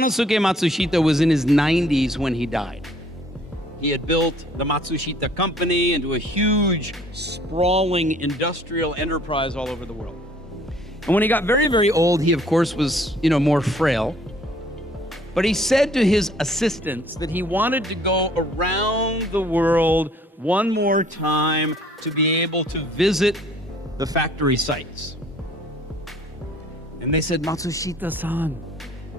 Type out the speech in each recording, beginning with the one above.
Sanosuke Matsushita was in his 90s when he died. He had built the Matsushita company into a huge, sprawling industrial enterprise all over the world. And when he got very, very old, he, of course, was, more frail. But he said to his assistants that he wanted to go around the world one more time to be able to visit the factory sites. And they said, Matsushita-san,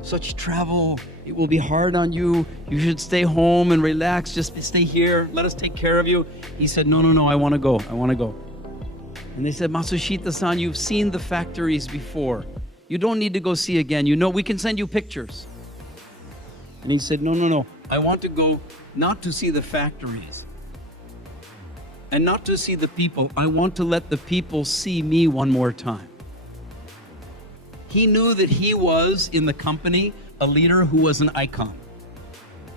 such travel, it will be hard on you. You should stay home and relax. Just stay here. Let us take care of you. He said, no, I want to go. And they said, Matsushita-san, you've seen the factories before. You don't need to go see again. We can send you pictures. And he said, no. I want to go not to see the factories and not to see the people. I want to let the people see me one more time. He knew that he was, in the company, a leader who was an icon.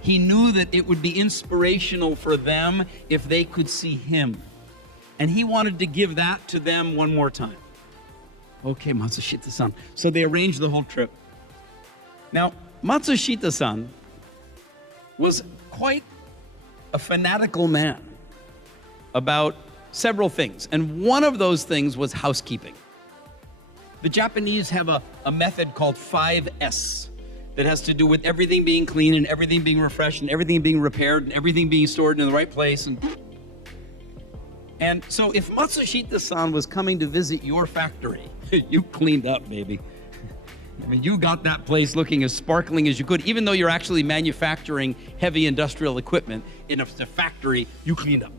He knew that it would be inspirational for them if they could see him. And he wanted to give that to them one more time. Okay, Matsushita-san. So they arranged the whole trip. Now, Matsushita-san was quite a fanatical man about several things. And one of those things was housekeeping. The Japanese have a method called 5S that has to do with everything being clean and everything being refreshed and everything being repaired and everything being stored in the right place. And so if Matsushita-san was coming to visit your factory, you cleaned up, baby. I mean, you got that place looking as sparkling as you could. Even though you're actually manufacturing heavy industrial equipment in a factory, you cleaned up.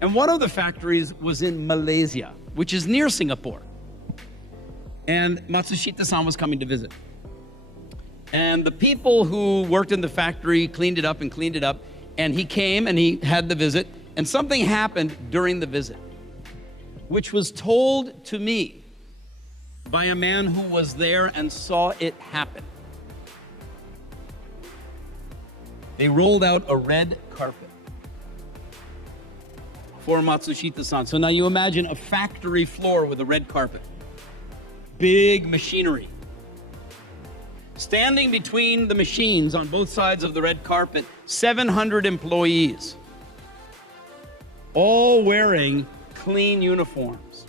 And one of the factories was in Malaysia, which is near Singapore. And Matsushita-san was coming to visit. And the people who worked in the factory cleaned it up. And he came and he had the visit. And something happened during the visit, which was told to me by a man who was there and saw it happen. They rolled out a red carpet for Matsushita-san. So now you imagine a factory floor with a red carpet. Big machinery. Standing between the machines on both sides of the red carpet, 700 employees, all wearing clean uniforms,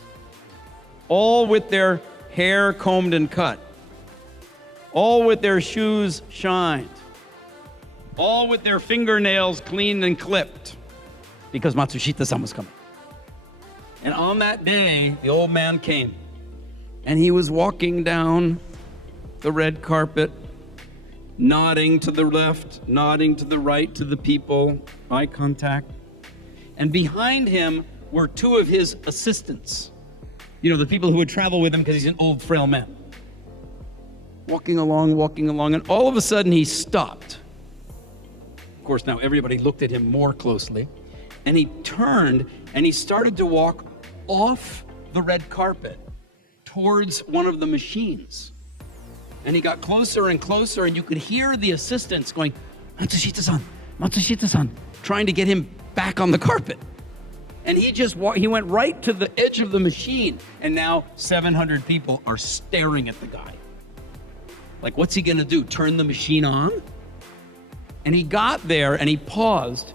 all with their hair combed and cut, all with their shoes shined, all with their fingernails cleaned and clipped, because Matsushita-san was coming. And on that day, the old man came. And he was walking down the red carpet, nodding to the left, nodding to the right to the people, eye contact. And behind him were two of his assistants. The people who would travel with him because he's an old, frail man. Walking along, and all of a sudden he stopped. Of course, now everybody looked at him more closely. And he turned and he started to walk off the red carpet towards one of the machines. And he got closer and closer, and you could hear the assistants going, Matsushita-san, trying to get him back on the carpet. And he went right to the edge of the machine, and now 700 people are staring at the guy. Like, what's he gonna do, turn the machine on? And he got there, and he paused,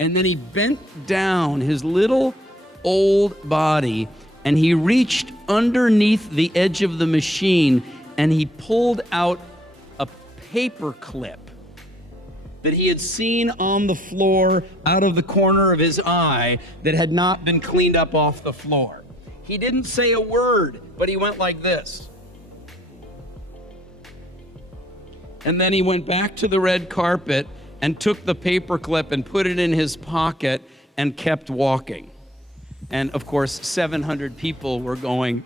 and then he bent down his little old body, and he reached underneath the edge of the machine and he pulled out a paperclip that he had seen on the floor out of the corner of his eye that had not been cleaned up off the floor. He didn't say a word, but he went like this. And then he went back to the red carpet and took the paperclip and put it in his pocket and kept walking. And of course, 700 people were going.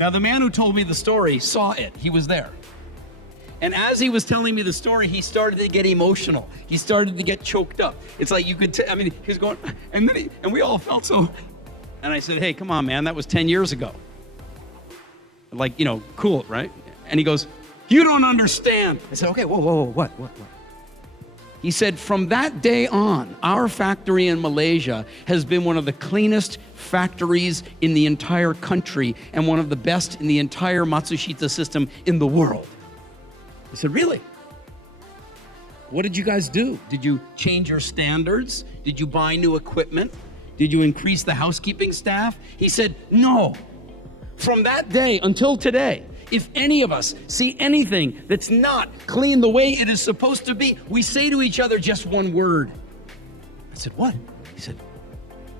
Now, the man who told me the story saw it. He was there. And as he was telling me the story, he started to get emotional. He started to get choked up. It's like you could he was going, and we all felt so. And I said, hey, come on, man, that was 10 years ago. Like, cool, right? And he goes, you don't understand. I said, okay, whoa, what? He said, from that day on, our factory in Malaysia has been one of the cleanest factories in the entire country and one of the best in the entire Matsushita system in the world. I said, really? What did you guys do? Did you change your standards? Did you buy new equipment? Did you increase the housekeeping staff? He said, no. From that day until today, if any of us see anything that's not clean the way it is supposed to be, we say to each other just one word. I said, what? He said,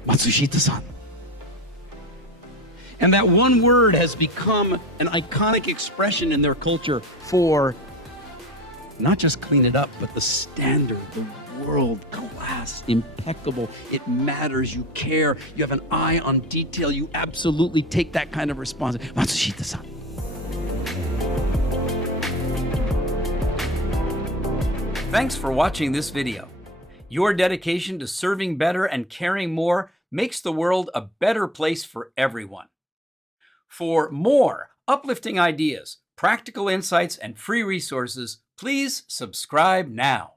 Matsushita-san. And that one word has become an iconic expression in their culture for not just clean it up, but the standard, the world class, impeccable. It matters, you care, you have an eye on detail, you absolutely take that kind of responsibility. Matsushita-san. Thanks for watching this video. Your dedication to serving better and caring more makes the world a better place for everyone. For more uplifting ideas, practical insights, and free resources, please subscribe now.